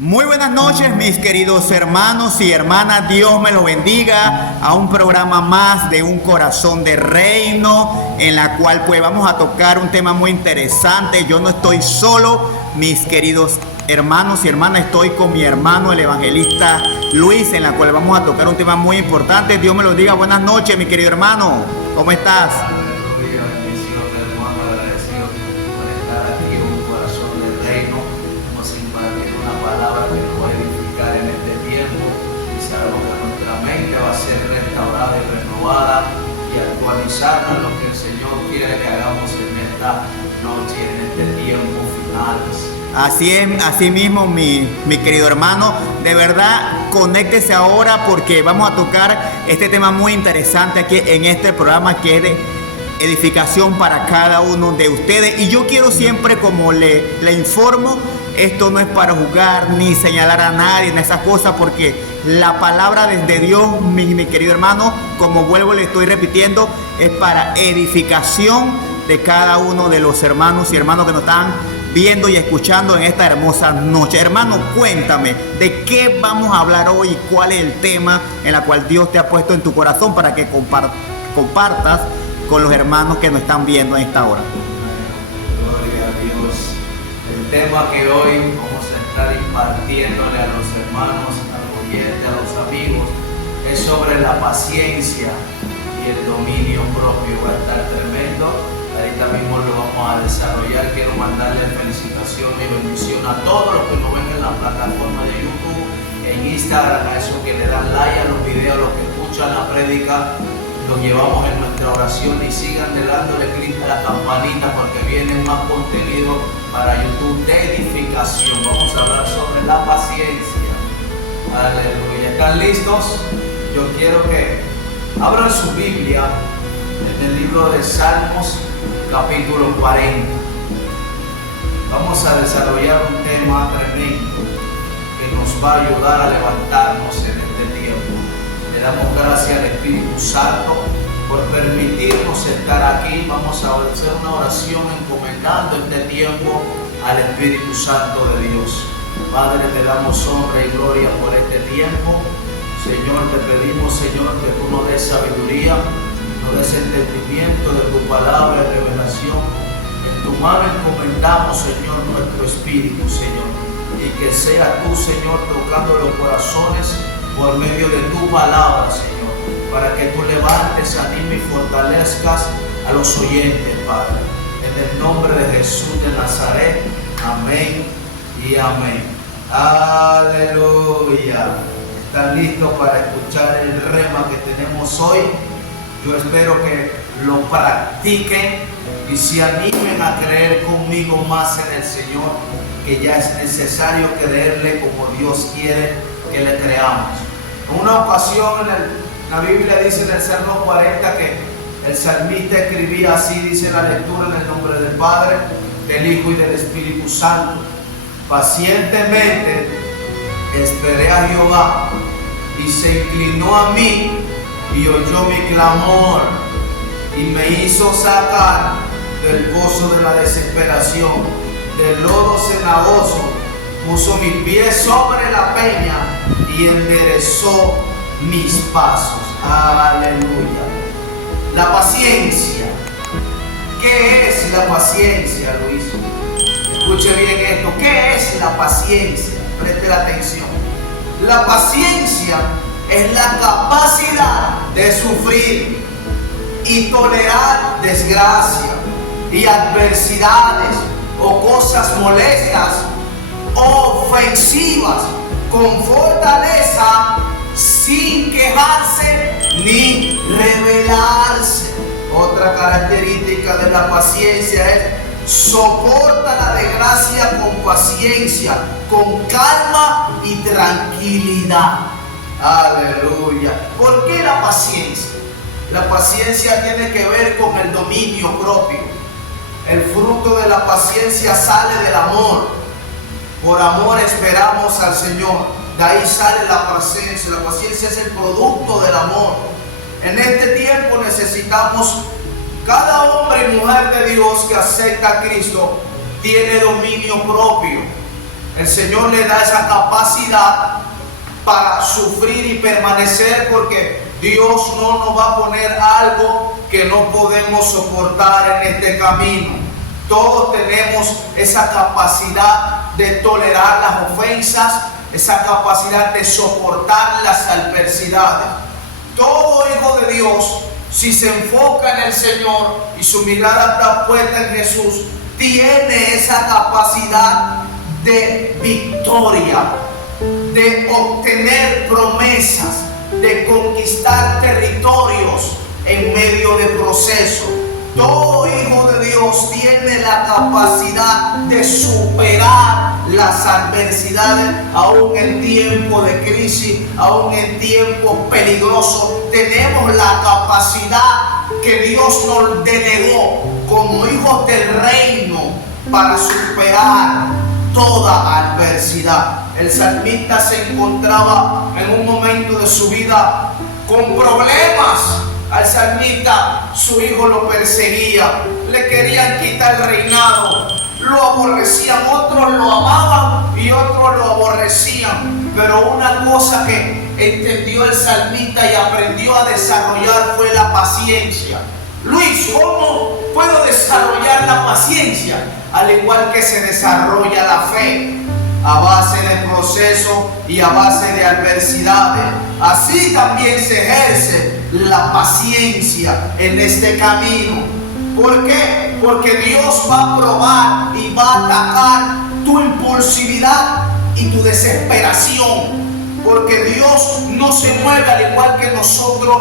Muy buenas noches, mis queridos hermanos y hermanas. Dios me los bendiga a un programa más de Un Corazón de Reino, en la cual pues vamos a tocar un tema muy interesante. Yo no estoy solo, mis queridos hermanos y hermanas, estoy con mi hermano el evangelista Luis, en la cual vamos a tocar un tema muy importante. Dios me los diga. Buenas noches, mi querido hermano. ¿Cómo estás? Y actualizarnos en lo que el Señor quiere que hagamos en esta noche, en este tiempo final. Así es, así mismo, mi querido hermano. De verdad, conéctese ahora porque vamos a tocar este tema muy interesante aquí en este programa, que es de edificación para cada uno de ustedes. Y yo quiero siempre, como le informo, esto no es para juzgar ni señalar a nadie en esas cosas, porque la palabra de Dios, mi querido hermano, como vuelvo y le estoy repitiendo, es para edificación de cada uno de los hermanos y hermanas que nos están viendo y escuchando en esta hermosa noche. Hermano, cuéntame, ¿de qué vamos a hablar hoy y cuál es el tema en el cual Dios te ha puesto en tu corazón para que compartas con los hermanos que nos están viendo en esta hora? Gloria a Dios. El tema que hoy vamos a estar impartiéndole a los hermanos, a los oyentes, a los amigos, es sobre la paciencia y el dominio propio. Va a estar tremendo. Ahorita mismo lo vamos a desarrollar. Quiero mandarle felicitación y bendición a todos los que nos ven en la plataforma de YouTube, en Instagram, a esos que le dan like a los videos, a los que escuchan la prédica. Los llevamos en nuestra oración y sigan dándole clic a la campanita, porque viene más contenido para YouTube de edificación. Vamos a hablar sobre la paciencia. Aleluya. ¿Están listos? Yo quiero que abran su Biblia en el libro de Salmos, capítulo 40. Vamos a desarrollar un tema tremendo que nos va a ayudar a levantarnos en este tiempo. Le damos gracias al Espíritu Santo por permitirnos estar aquí. Vamos a hacer una oración encomendando este tiempo al Espíritu Santo de Dios. Padre, te damos honra y gloria por este tiempo. Señor, te pedimos, Señor, que tú nos des sabiduría, nos des entendimiento de tu palabra y revelación. En tu mano encomendamos, Señor, nuestro espíritu, Señor, y que sea tú, Señor, tocando los corazones por medio de tu palabra, Señor, para que tú levantes, animes y fortalezcas a los oyentes, Padre. En el nombre de Jesús de Nazaret, amén y amén. Aleluya. ¿Están listos para escuchar el rema que tenemos hoy? Yo espero que lo practiquen y se animen a creer conmigo más en el Señor, que ya es necesario creerle como Dios quiere que le creamos. En una ocasión la Biblia dice en el Salmo 40 que el salmista escribía así, dice la lectura: en el nombre del Padre, del Hijo y del Espíritu Santo. Pacientemente esperé a Jehová y se inclinó a mí y oyó mi clamor y me hizo sacar del pozo de la desesperación, del lodo cenagoso. Puso mis pies sobre la peña y enderezó mis pasos. Aleluya. La paciencia. ¿Qué es la paciencia, Luis? Escuche bien esto. ¿Qué es la paciencia? Preste la atención. La paciencia es la capacidad de sufrir y tolerar desgracia y adversidades o cosas molestas, ofensivas, con fortaleza, sin quejarse ni rebelarse. Otra característica de la paciencia es: soporta la desgracia con paciencia, con calma y tranquilidad. Aleluya. ¿Por qué la paciencia? La paciencia tiene que ver con el dominio propio. El fruto de la paciencia sale del amor. Por amor esperamos al Señor. De ahí sale la paciencia. La paciencia es el producto del amor. En este tiempo necesitamos, cada hombre y mujer de Dios que acepta a Cristo tiene dominio propio. El Señor le da esa capacidad para sufrir y permanecer, porque Dios no nos va a poner algo que no podemos soportar en este camino. Todos tenemos esa capacidad de tolerar las ofensas, esa capacidad de soportar las adversidades. Todo hijo de Dios, si se enfoca en el Señor y su mirada está puesta en Jesús, tiene esa capacidad de victoria, de obtener promesas, de conquistar territorios en medio de proceso. Todo hijo de Dios tiene la capacidad de superar las adversidades, aún en tiempos de crisis, aún en tiempos peligrosos. Tenemos la capacidad que Dios nos delegó como hijos del reino para superar toda adversidad. El salmista se encontraba en un momento de su vida con problemas. Al salmista su hijo lo perseguía, le querían quitar el reinado, lo aborrecían, otros lo amaban y otros lo aborrecían. Pero una cosa que entendió el salmista y aprendió a desarrollar fue la paciencia. Luis, ¿cómo puedo desarrollar la paciencia? Al igual que se desarrolla la fe, a base de proceso y a base de adversidades. Así también se ejerce la paciencia en este camino. ¿Por qué? Porque Dios va a probar y va a atacar tu impulsividad y tu desesperación. Porque Dios no se mueve al igual que nosotros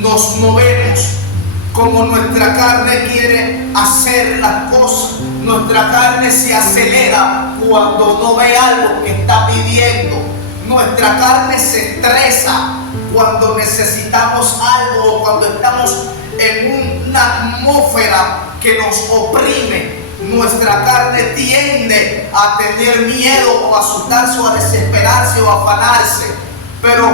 nos movemos. Como nuestra carne quiere hacer las cosas, nuestra carne se acelera cuando no ve algo que está pidiendo. Nuestra carne se estresa cuando necesitamos algo o cuando estamos en una atmósfera que nos oprime. Nuestra carne tiende a tener miedo o a asustarse o a desesperarse o a afanarse. Pero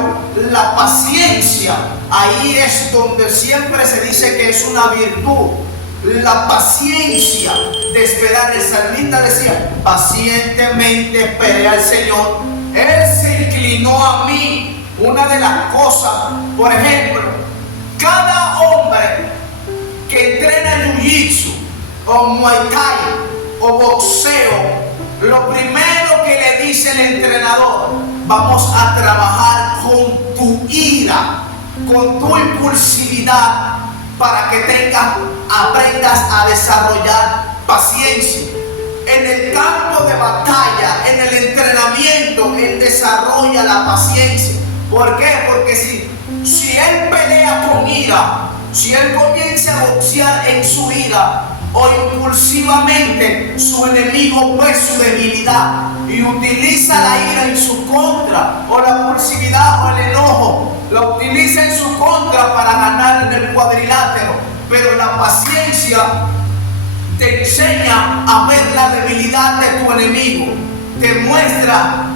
la paciencia, ahí es donde siempre se dice que es una virtud. La paciencia de esperar. El salmista decía: pacientemente esperé al Señor, Él se inclinó a mí. Una de las cosas, por ejemplo, cada hombre que entrena jiu-jitsu o muay thai o boxeo, lo primero que le dice el entrenador: vamos a trabajar con tu ira, con tu impulsividad, para que aprendas a desarrollar paciencia. En el campo de batalla, en el entrenamiento, él desarrolla la paciencia. ¿Por qué? Porque si él pelea con ira, si él comienza a boxear en su ira, o impulsivamente, su enemigo ve su debilidad y utiliza la ira en su contra, o la impulsividad o el enojo, la utiliza en su contra para ganar en el cuadrilátero. Pero la paciencia te enseña a ver la debilidad de tu enemigo, te muestra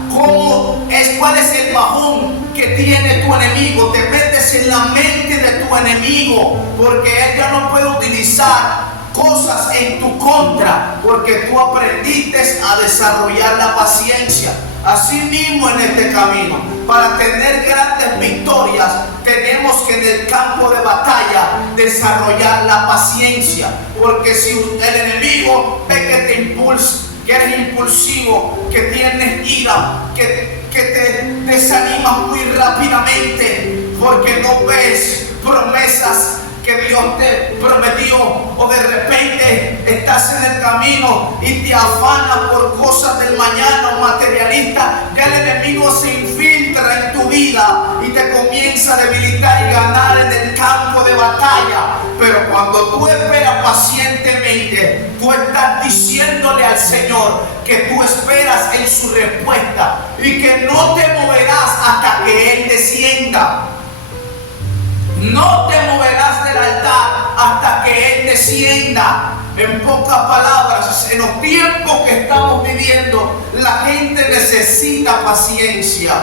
cuál es el bajón que tiene tu enemigo, te metes en la mente de tu enemigo, porque él ya no puede utilizar cosas en tu contra, porque tú aprendiste a desarrollar la paciencia. Así mismo en este camino, para tener grandes victorias, tenemos que en el campo de batalla desarrollar la paciencia. Porque si el enemigo ve que te impulsa, que eres impulsivo, que tienes ira, que te desanimas muy rápidamente, porque no ves promesas que Dios te prometió, o de repente estás en el camino y te afana por cosas del mañana o materialista, ya el enemigo se infiltra en tu vida y te comienza a debilitar y ganar en el campo de batalla. Pero cuando tú esperas pacientemente, tú estás diciéndole al Señor que tú esperas en su respuesta y que no te moverás hasta que Él descienda. No te moverás del altar hasta que Él descienda. En pocas palabras, en los tiempos que estamos viviendo, la gente necesita paciencia.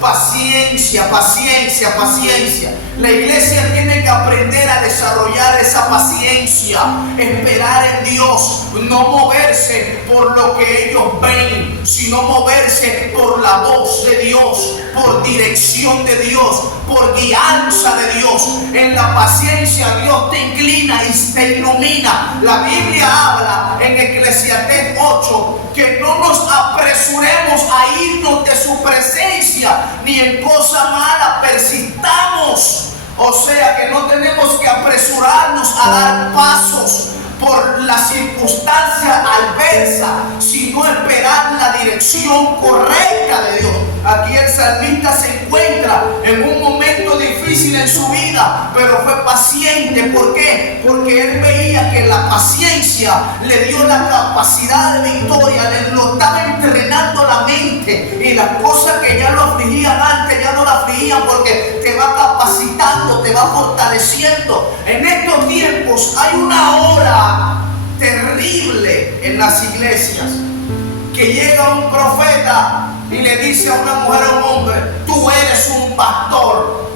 Paciencia, paciencia, paciencia. La iglesia tiene que aprender a desarrollar esa paciencia, esperar en Dios, no moverse por lo que ellos ven, sino moverse por la voz de Dios, por dirección de Dios, por guianza de Dios. En la paciencia Dios te inclina y te ilumina. La Biblia habla en Eclesiastés 8 que no nos apresuremos a irnos de su presencia, ni en cosa mala persistamos. O sea que no tenemos que apresurarnos a dar pasos por la circunstancia adversa, sino esperar la dirección correcta de Dios. Aquí el salmista se encuentra en un momento difícil en su vida, pero fue paciente. ¿Por qué? Porque él veía que la paciencia le dio la capacidad de victoria, le lo estaba entrenando la mente, y las cosas que ya lo afligían antes ya no lo afligían, porque te va capacitando, te va fortaleciendo. En estos tiempos hay una hora terrible en las iglesias, que llega un profeta y le dice a una mujer o un hombre: tú eres un pastor.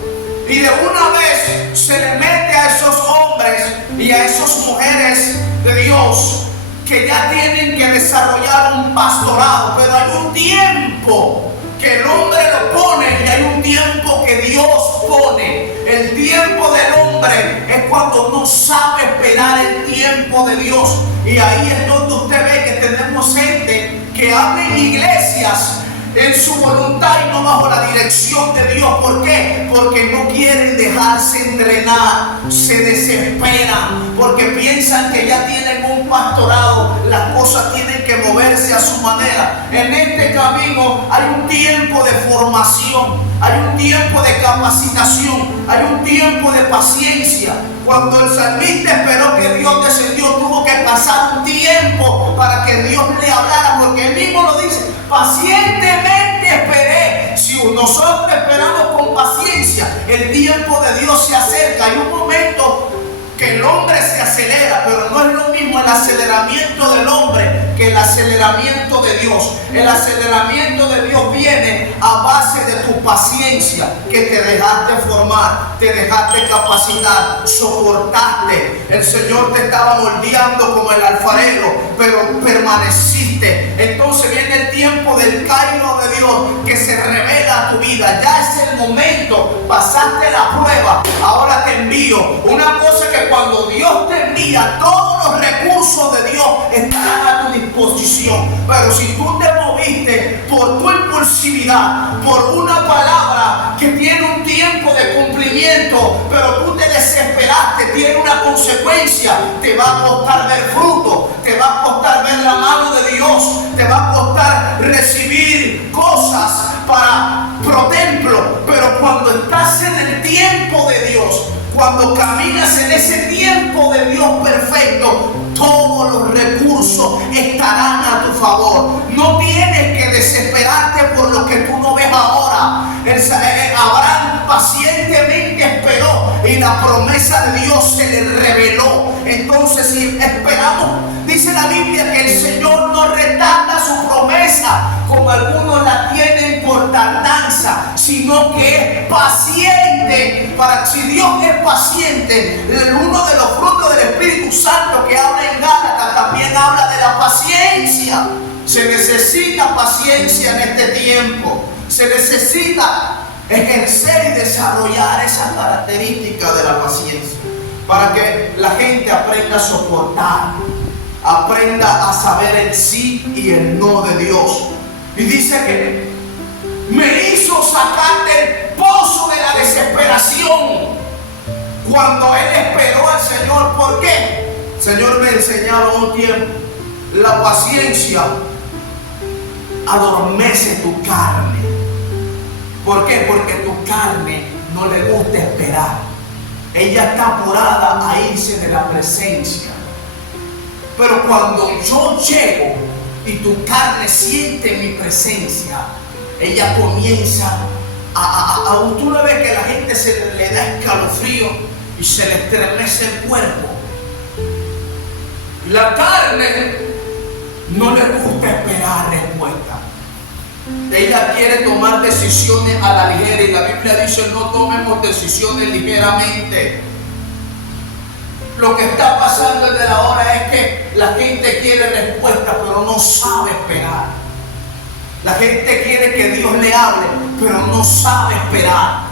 Y de una vez se le mete a esos hombres y a esas mujeres de Dios que ya tienen que desarrollar un pastorado. Pero hay un tiempo que el hombre lo pone y hay un tiempo que Dios pone. El tiempo del hombre es cuando no sabe esperar el tiempo de Dios. Y ahí es donde usted ve que tenemos gente que habla en iglesias en su voluntad y no bajo la dirección de Dios. ¿Por qué? Porque no quieren dejarse entrenar, se desesperan, porque piensan que ya tienen un pastorado, las cosas tienen que moverse a su manera. En este camino hay un tiempo de formación, hay un tiempo de capacitación, hay un tiempo de paciencia. Cuando el salmista esperó que Dios descendió, tuvo que pasar un tiempo para que Dios le hablara, porque él mismo lo dice: pacientemente esperé. Si nosotros esperamos con paciencia, el tiempo de Dios se acerca. Hay un momento que el hombre se acelera, pero no es lo mismo el aceleramiento del hombre que el aceleramiento de Dios. El aceleramiento de Dios viene a base de tu paciencia, que te dejaste formar, te dejaste capacitar, soportaste. El Señor te estaba moldeando como el alfarero, pero permaneciste. Entonces viene el tiempo del Cairo de Dios, que se revela a tu vida. Ya es el momento, pasaste la prueba, ahora te envío. Una cosa que cuando Dios te envía, todos los recursos de Dios estarán a tu disposición. Pero si tú te moviste por tu impulsividad, por una palabra que tiene un tiempo de cumplimiento, pero tú te desesperaste, tiene una consecuencia, te va a costar ver fruto, te va a costar ver la mano de Dios, te va a costar recibir cosas para pro templo. Pero cuando estás en el tiempo de Dios, cuando caminas en ese tiempo de Dios perfecto, todos los recursos estarán a tu favor. No tienes que desesperarte por lo que tú no ves ahora. Abraham pacientemente esperó y la promesa de Dios se le reveló. Entonces, si esperamos, dice la Biblia que el Señor no retarda su promesa como algunos la tienen por tardanza, sino que es paciente. Si Dios es paciente, uno de los frutos del Espíritu Santo que habla en Gálatas también habla de la paciencia. Se necesita paciencia en este tiempo. Se necesita ejercer y desarrollar esa característica de la paciencia, para que la gente aprenda a soportar, aprenda a saber el sí y el no de Dios. Y dice que me hizo sacar del pozo de la desesperación cuando él esperó al Señor. ¿Por qué? El Señor me enseñaba un tiempo: la paciencia adormece tu carne. ¿Por qué? Porque tu carne no le gusta esperar. Ella está apurada a irse de la presencia. Pero cuando yo llego y tu carne siente mi presencia, ella comienza tú no ves que la gente se le da escalofrío y se le estremece el cuerpo. La carne no le gusta esperar respuesta. Ella quiere tomar decisiones a la ligera, y la Biblia dice: no tomemos decisiones ligeramente. Lo que está pasando desde ahora es que la gente quiere respuesta, pero no sabe esperar. La gente quiere que Dios le hable, pero no sabe esperar.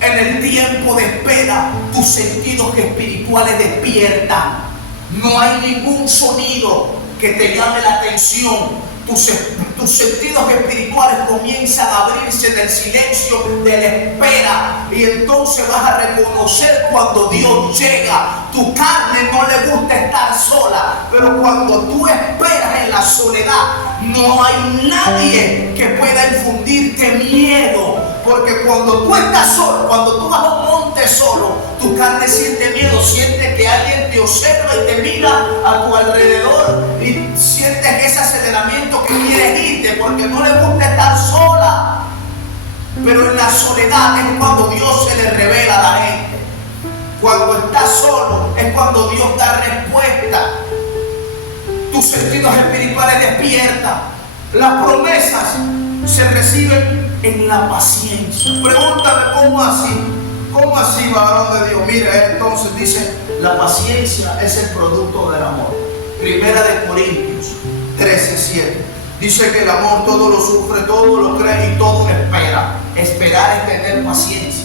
En el tiempo de espera, tus sentidos espirituales despiertan. No hay ningún sonido que te llame la atención. Tus sentidos espirituales comienzan a abrirse en el silencio de la espera, y entonces vas a reconocer cuando Dios llega. Tu carne no le gusta estar sola, pero cuando tú esperas en la soledad, no hay nadie que pueda infundirte miedo. Porque cuando tú estás solo, cuando tú vas a un monte solo, tu carne siente miedo, siente que alguien te observa y te mira a tu alrededor, y sientes ese aceleramiento que quieres irte porque no le gusta estar sola. Pero en la soledad es cuando Dios se le revela a la gente. Cuando estás solo es cuando Dios da respuesta. Tus sentidos espirituales despiertan. Las promesas se reciben en la paciencia. Pregúntame, ¿cómo así? ¿Cómo así, varón de Dios? Mira, entonces dice: la paciencia es el producto del amor. Primera de Corintios 13:7. Dice que el amor todo lo sufre, todo lo cree y todo lo espera. Esperar es tener paciencia.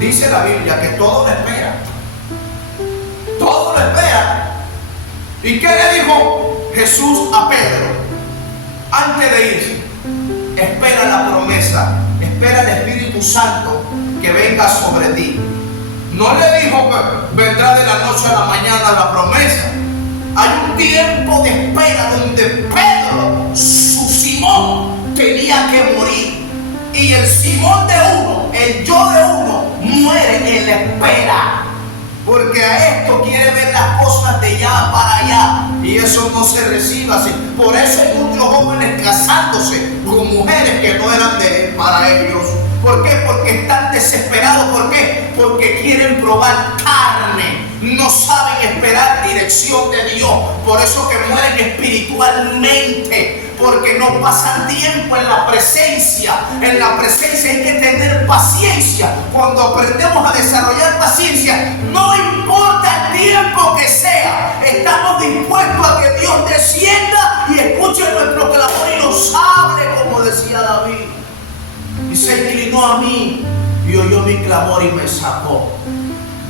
Dice la Biblia que todo lo espera. Todo lo espera. ¿Y qué le dijo Jesús a Pedro antes de irse? Espera la promesa, espera el Espíritu Santo que venga sobre ti. No le dijo que vendrá de la noche a la mañana la promesa. Hay un tiempo de espera donde Pedro, su Simón, tenía que morir. Y el Simón de uno, el yo de uno, muere en la espera. Porque a esto quiere ver las cosas de allá para allá, y eso no se recibe así. Por eso hay muchos jóvenes casándose con mujeres que no eran para ellos. ¿Por qué? Porque están desesperados. ¿Por qué? Porque quieren probar carne. No saben esperar dirección de Dios. Por eso que mueren espiritualmente, porque no pasan tiempo en la presencia. En la presencia hay que tener paciencia. Cuando aprendemos a desarrollar paciencia, no importa el tiempo que sea, estamos dispuestos a que Dios descienda y escuche nuestro clamor y nos hable, como decía David. Y se inclinó a mí y oyó mi clamor y me sacó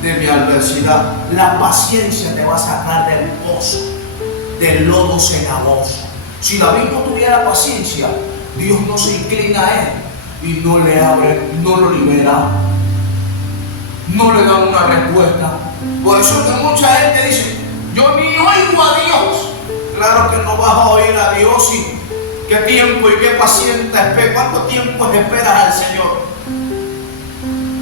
de mi adversidad. La paciencia te va a sacar del pozo, del lodo cenagoso. Si David no tuviera paciencia, Dios no se inclina a él y no le abre, no lo libera, no le da una respuesta. Por eso que mucha gente dice: yo ni oigo a Dios. Claro que no vas a oír a Dios. Y qué tiempo y qué paciente espera. ¿Cuánto tiempo esperas al Señor?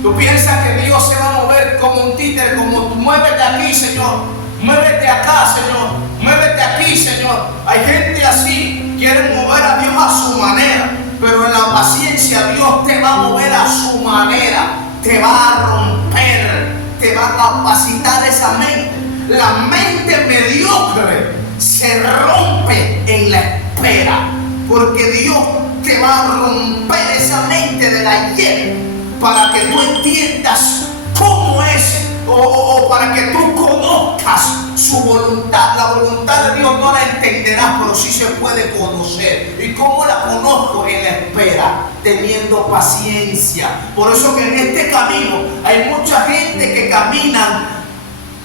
Tú piensas que Dios se va a mover como un títere, como tú: muévete aquí, Señor, muévete acá, Señor, muévete aquí, Señor. Hay gente así, quieren mover a Dios a su manera, pero en la paciencia Dios te va a mover a su manera, te va a romper, te va a capacitar esa mente. La mente mediocre se rompe en la espera, porque Dios te va a romper esa mente del ayer, para que tú entiendas cómo es, o para que tú conozcas su voluntad. La voluntad de Dios no la entenderás, pero sí se puede conocer. ¿Y cómo la conozco? En la espera, teniendo paciencia. Por eso que en este camino hay mucha gente que caminan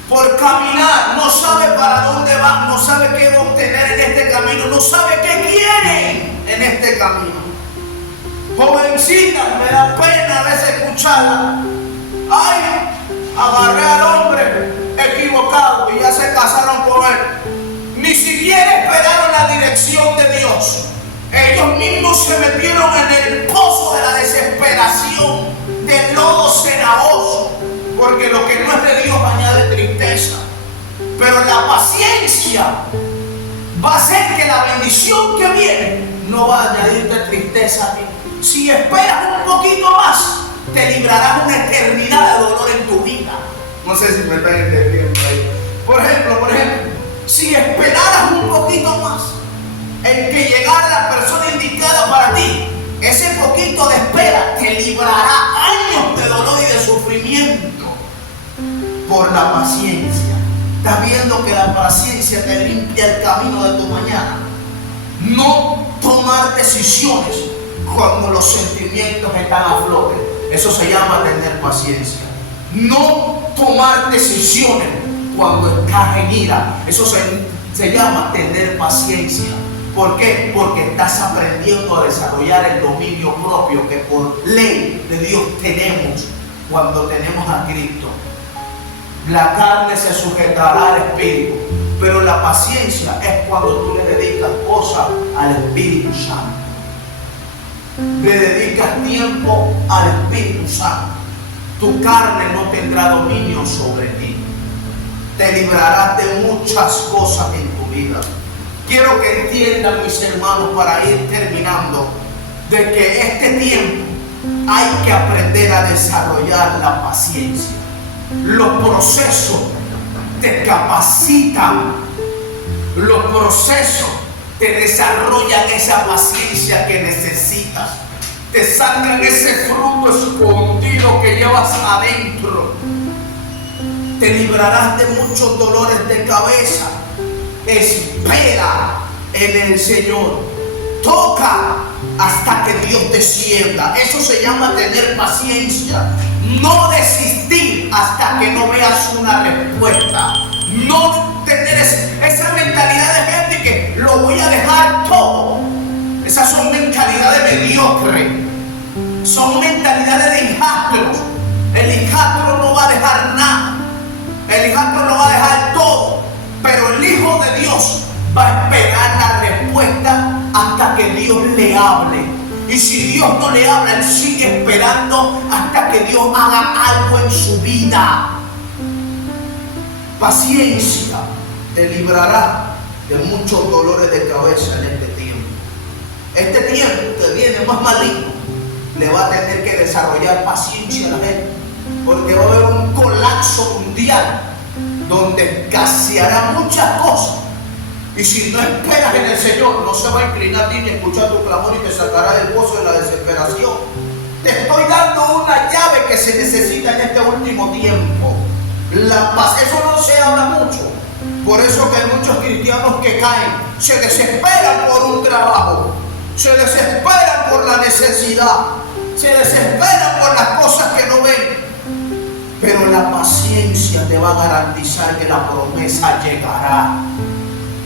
por caminar, no sabe para dónde van, no sabe qué va a obtener en este camino, no sabe qué quieren en este camino. Jovencita, me da pena a veces escucharla: ay, agarré al hombre equivocado y ya se casaron con él. Ni siquiera esperaron la dirección de Dios. Ellos mismos se metieron en el pozo de la desesperación, del lodo cenagoso, porque lo que no es de Dios añade tristeza. Pero la paciencia va a hacer que la bendición que viene no va a añadirte tristeza a ti. Si esperas un poquito más, te librarás una eternidad de dolor en tu vida. No sé si me están entendiendo ahí. Por ejemplo, Si esperaras un poquito más en que llegara la persona indicada para ti, ese poquito de espera te librará años de dolor y de sufrimiento por la paciencia. Estás viendo que la paciencia te limpia el camino de tu mañana. No tomar decisiones cuando los sentimientos están a flote. Eso se llama tener paciencia. No tomar decisiones cuando estás en ira. Eso se llama tener paciencia. ¿Por qué? Porque estás aprendiendo a desarrollar el dominio propio que por ley de Dios tenemos cuando tenemos a Cristo. La carne se sujetará al Espíritu, pero la paciencia es cuando tú le dedicas cosas al Espíritu Santo. Le dedicas tiempo al Espíritu Santo. Tu carne no tendrá dominio sobre ti. Te librarás de muchas cosas en tu vida. Quiero que entiendan, mis hermanos, para ir terminando, de que este tiempo hay que aprender a desarrollar la paciencia. Los procesos te capacitan. Los procesos te desarrollan esa paciencia que necesitas. Te sacan ese fruto escondido que llevas adentro. Te librarás de muchos dolores de cabeza. Espera en el Señor. Toca hasta que Dios descienda. Eso se llama tener paciencia. No desistir hasta que no veas una respuesta. No tener esa mentalidad de gente que lo voy a dejar todo. Esas son mentalidades mediocres. Son mentalidades de hijastros. El hijastro no va a dejar nada. El hijastro no va a dejar todo. Pero el Hijo de Dios va a esperar la respuesta hasta que Dios le hable. Y si Dios no le habla, él sigue esperando hasta que Dios haga algo en su vida. Paciencia te librará de muchos dolores de cabeza en este tiempo. Este tiempo que viene más maligno le va a tener que desarrollar paciencia a la gente, porque va a haber un colapso mundial donde escaseará muchas cosas. Y si no esperas en el Señor, no se va a inclinar a ti ni escuchar tu clamor y te sacará del pozo de la desesperación. Te estoy dando una llave que se necesita en este último tiempo. La paz, eso no se habla mucho. Por eso que hay muchos cristianos que caen, se desesperan por un trabajo, se desesperan por la necesidad, se desesperan por las cosas que no ven. Pero la paciencia te va a garantizar que la promesa llegará.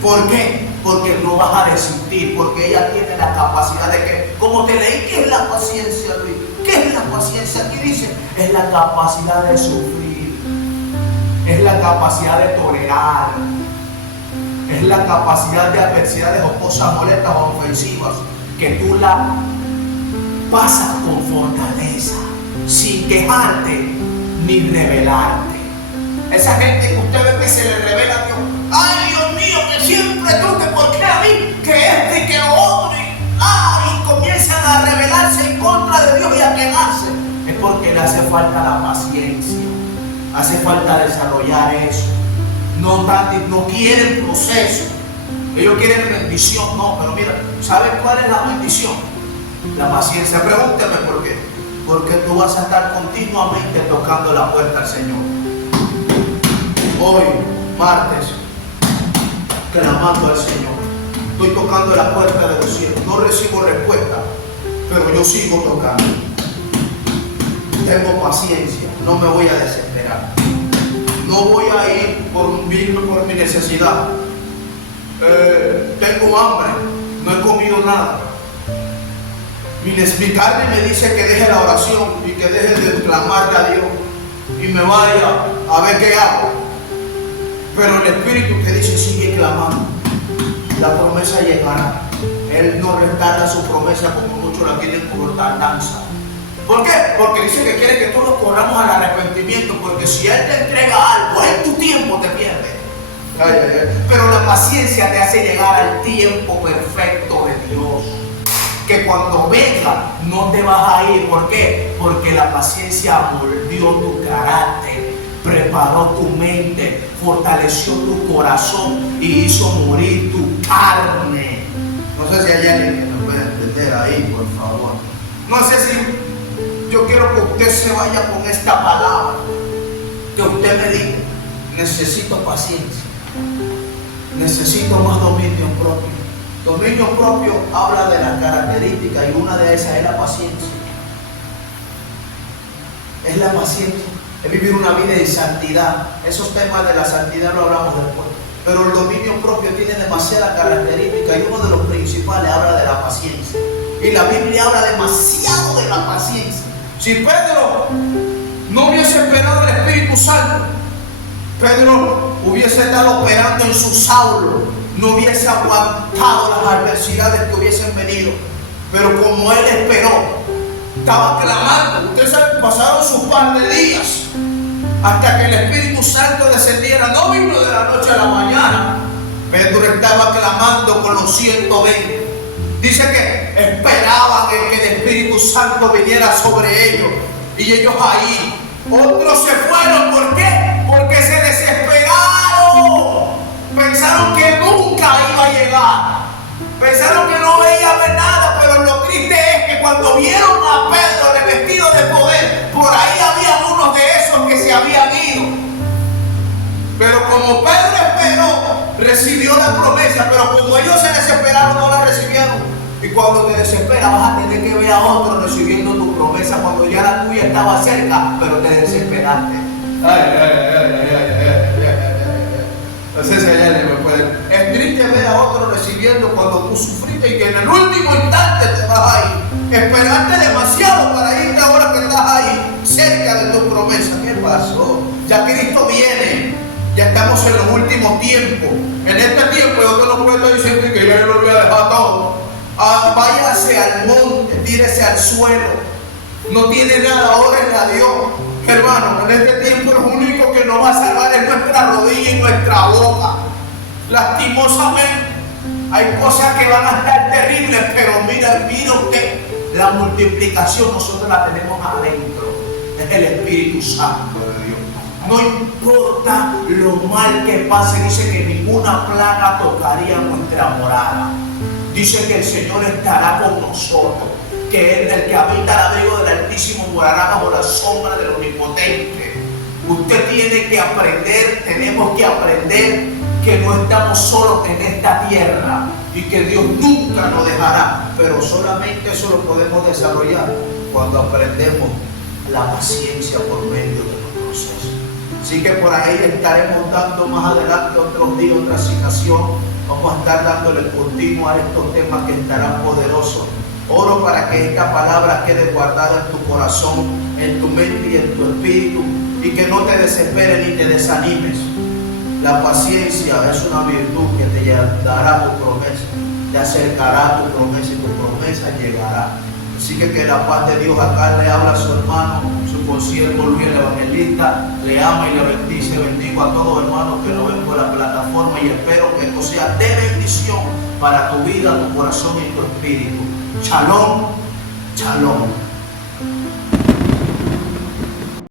¿Por qué? Porque no vas a desistir, porque ella tiene la capacidad de que, como te leí, ¿qué es la paciencia, Luis? ¿Qué es la paciencia? Aquí dice, es la capacidad de sufrir, es la capacidad de tolerar, es la capacidad de adversidades o cosas molestas o ofensivas, que tú la pasas con fortaleza, sin quejarte ni rebelarte. Esa gente que usted ve que se le revela a Dios, ay Dios mío, que siempre tú, que por qué a mí, que este y que lo otro, y comienzan a rebelarse en contra de Dios y a quejarse, es porque le hace falta la paciencia, hace falta desarrollar eso. No quieren proceso, ellos quieren bendición, no, pero mira, ¿sabes cuál es la bendición? La paciencia. Pregúnteme por qué. Porque tú vas a estar continuamente tocando la puerta al Señor. Hoy, martes, clamando al Señor. Estoy tocando la puerta de los cielos. No recibo respuesta, pero yo sigo tocando. Tengo paciencia, no me voy a desesperar. No voy a ir por mi necesidad. Tengo hambre, no he comido nada. Mi carne me dice que deje la oración y que deje de clamarle a Dios y me vaya a ver qué hago. Pero el Espíritu te dice, sigue clamando. La promesa llegará. Él no retarda su promesa como muchos la tienen por tardanza. ¿Por qué? Porque dice que quiere que todos corramos al arrepentimiento, porque si Él te entrega algo, en tu tiempo te pierde. Pero la paciencia te hace llegar al tiempo perfecto de Dios. Que cuando venga no te vas a ir. ¿Por qué? Porque la paciencia moldeó tu carácter, preparó tu mente, fortaleció tu corazón y hizo morir tu carne. No sé si hay alguien que me pueda entender ahí, por favor. No sé si yo quiero que usted se vaya con esta palabra, que usted me diga: necesito paciencia, necesito más dominio propio. Dominio propio habla de las características y una de esas es la paciencia. Es la paciencia, es vivir una vida de santidad. Esos temas de la santidad lo hablamos después. Pero el dominio propio tiene demasiadas características y uno de los principales habla de la paciencia. Y la Biblia habla demasiado de la paciencia. Si Pedro no hubiese esperado el Espíritu Santo, Pedro hubiese estado operando en su Saulo, no hubiese aguantado las adversidades que hubiesen venido. Pero como él esperó, estaba clamando. Ustedes saben, pasaron sus par de días hasta que el Espíritu Santo descendiera. No vino de la noche a la mañana. Pedro estaba clamando con los 120. Dice que esperaban que el Espíritu Santo viniera sobre ellos. Y ellos ahí. Otros se fueron. ¿Por qué? Porque se desesperaron. Pensaron que nunca iba a llegar. Pensaron que no veía ver nada. Pero lo triste es que cuando vieron a Pedro revestido de poder, por ahí había unos de esos que se habían ido. Pero como Pedro esperó, recibió la promesa. Pero como ellos se desesperaron, no la recibieron. Y cuando te desesperas, vas a tener que ver a otros recibiendo tu promesa cuando ya la tuya estaba cerca, pero te desesperaste. No sé si allá me pueden. Es triste ver a otros recibiendo cuando tú sufriste y que en el último instante te vas ahí. Esperaste demasiado para irte ahora que estás ahí, cerca de tu promesa. ¿Qué pasó? Ya Cristo viene. Ya estamos en los últimos tiempos. En este tiempo yo te lo puedo decir que ya yo lo voy a dejar todo. Váyase al monte, tírese al suelo. No tiene nada, ahora es a Dios. Hermano, en este tiempo lo único que nos va a salvar es nuestra rodilla y nuestra boca. Lastimosamente, hay cosas que van a estar terribles, pero mira usted, la multiplicación nosotros la tenemos adentro. Es el Espíritu Santo de Dios. No importa lo mal que pase, dice que ninguna plaga tocaría nuestra morada. Dice que el Señor estará con nosotros, que Él, el que habita al abrigo del Altísimo, morará bajo la sombra del Omnipotente. Usted tiene que aprender, tenemos que aprender que no estamos solos en esta tierra y que Dios nunca nos dejará, pero solamente eso lo podemos desarrollar cuando aprendemos la paciencia por medio de los procesos. Así que por ahí estaremos dando más adelante otros días, otra asignación. Vamos a estar dándole continuo a estos temas que estarán poderosos. Oro para que esta palabra quede guardada en tu corazón, en tu mente y en tu espíritu, y que no te desesperes ni te desanimes. La paciencia es una virtud que te dará tu promesa, te acercará a tu promesa y tu promesa llegará. Así que la paz de Dios acá le habla a su hermano, su consiervo Luis el Evangelista, le ama y le bendice. Bendigo a todos hermanos que lo ven por la plataforma y espero que esto sea de bendición para tu vida, tu corazón y tu espíritu. Shalom, shalom.